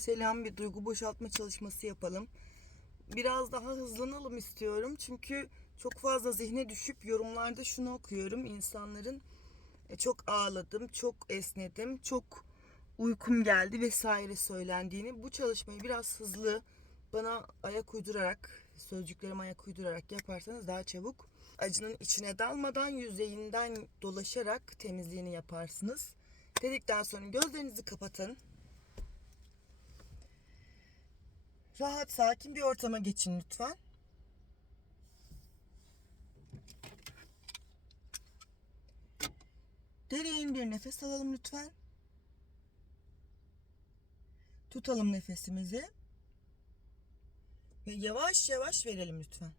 Selam bir duygu boşaltma çalışması yapalım. Biraz daha hızlanalım istiyorum. Çünkü çok fazla zihne düşüp yorumlarda şunu okuyorum. İnsanların "E, çok ağladım, çok esnedim, çok uykum geldi vesaire söylendiğini. Bu çalışmayı biraz hızlı bana ayak uydurarak, sözcüklerime ayak uydurarak yaparsanız daha çabuk acının içine dalmadan yüzeyinden dolaşarak temizliğini yaparsınız. Dedikten sonra gözlerinizi kapatın. Rahat, sakin bir ortama geçin lütfen. Derin bir nefes alalım lütfen. Tutalım nefesimizi. Ve yavaş yavaş verelim lütfen.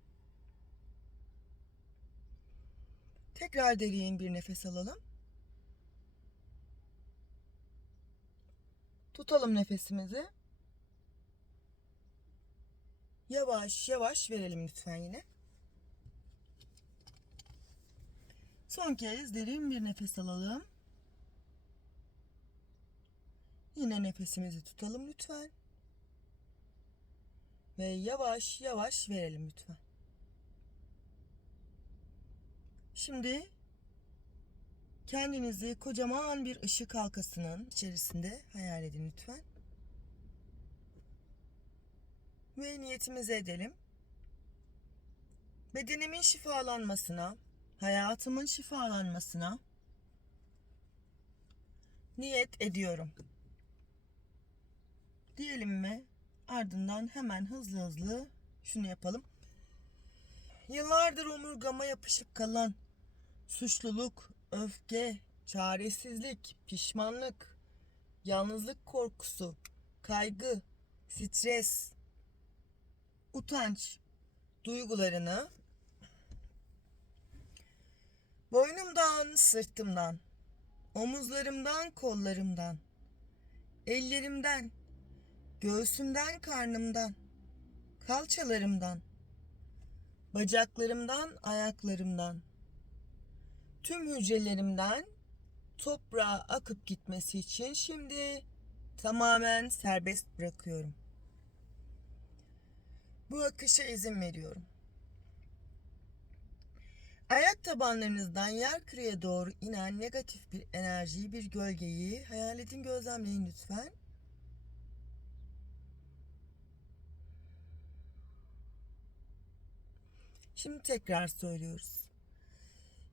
Tekrar derin bir nefes alalım. Tutalım nefesimizi. Yavaş yavaş verelim lütfen yine. Son kez derin bir nefes alalım. Yine nefesimizi tutalım lütfen. Ve yavaş yavaş verelim lütfen. Şimdi kendinizi kocaman bir ışık halkasının içerisinde hayal edin lütfen. Ve niyetimizi edelim. Bedenimin şifalanmasına, hayatımın şifalanmasına niyet ediyorum. Diyelim mi? Ardından hemen hızlı hızlı şunu yapalım. Yıllardır omurgama yapışıp kalan suçluluk, öfke, çaresizlik, pişmanlık, yalnızlık korkusu, kaygı, stres, utanç duygularını boynumdan, sırtımdan, omuzlarımdan, kollarımdan, ellerimden, göğsümden, karnımdan, kalçalarımdan, bacaklarımdan, ayaklarımdan, tüm hücrelerimden toprağa akıp gitmesi için şimdi tamamen serbest bırakıyorum. Bu akışa izin veriyorum. Ayak tabanlarınızdan yer küreye doğru inen negatif bir enerjiyi, bir gölgeyi hayal edin, gözlemleyin lütfen. Şimdi tekrar söylüyoruz.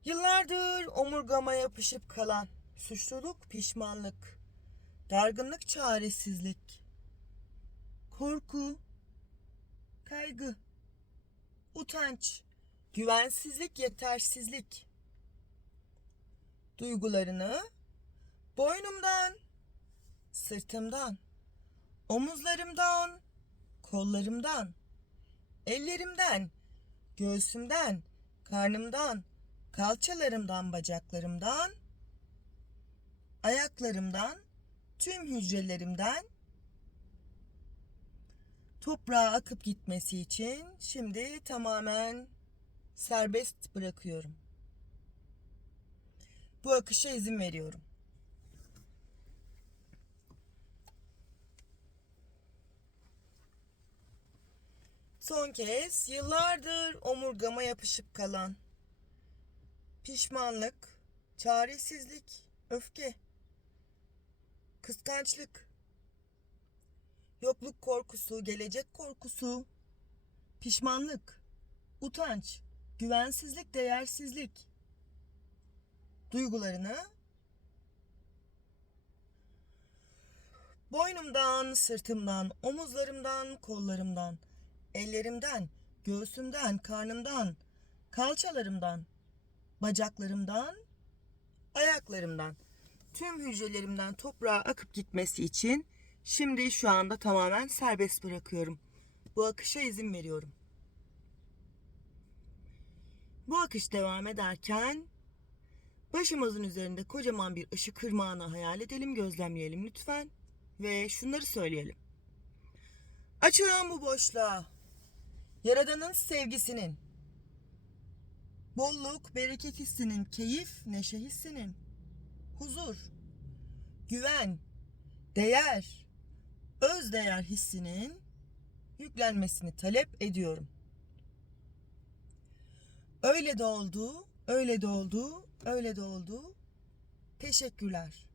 Yıllardır omurgama yapışıp kalan suçluluk, pişmanlık, dargınlık, çaresizlik, korku, kaygı, utanç, güvensizlik, yetersizlik duygularını boynumdan, sırtımdan, omuzlarımdan, kollarımdan, ellerimden, göğsümden, karnımdan, kalçalarımdan, bacaklarımdan, ayaklarımdan, tüm hücrelerimden toprağa akıp gitmesi için şimdi tamamen serbest bırakıyorum. Bu akışa izin veriyorum. Son kez yıllardır omurgama yapışıp kalan pişmanlık, çaresizlik, öfke, kıskançlık, yokluk korkusu, gelecek korkusu, pişmanlık, utanç, güvensizlik, değersizlik duygularını boynumdan, sırtımdan, omuzlarımdan, kollarımdan, ellerimden, göğsümden, karnımdan, kalçalarımdan, bacaklarımdan, ayaklarımdan, tüm hücrelerimden toprağa akıp gitmesi için şimdi şu anda tamamen serbest bırakıyorum. Bu akışa izin veriyorum. Bu akış devam ederken başımızın üzerinde kocaman bir ışık kırmağını hayal edelim, gözlemleyelim lütfen ve şunları söyleyelim. Açılan bu boşluğa Yaradan'ın sevgisinin, bolluk, bereket hissinin, keyif, neşe hissinin, huzur, güven, değer, özdeğer hissinin yüklenmesini talep ediyorum. Öyle de oldu, öyle de oldu, öyle de oldu. Teşekkürler.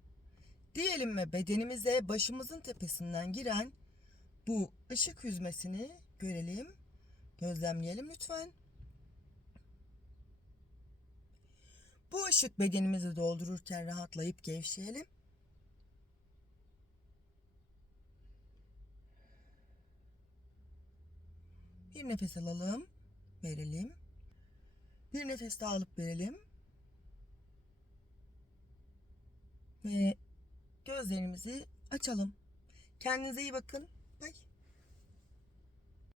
Diyelim ve bedenimize başımızın tepesinden giren bu ışık hüzmesini görelim, gözlemleyelim lütfen. Bu ışık bedenimizi doldururken rahatlayıp gevşeyelim. Bir nefes alalım, verelim. Bir nefes daha alıp verelim. Ve gözlerimizi açalım. Kendinize iyi bakın.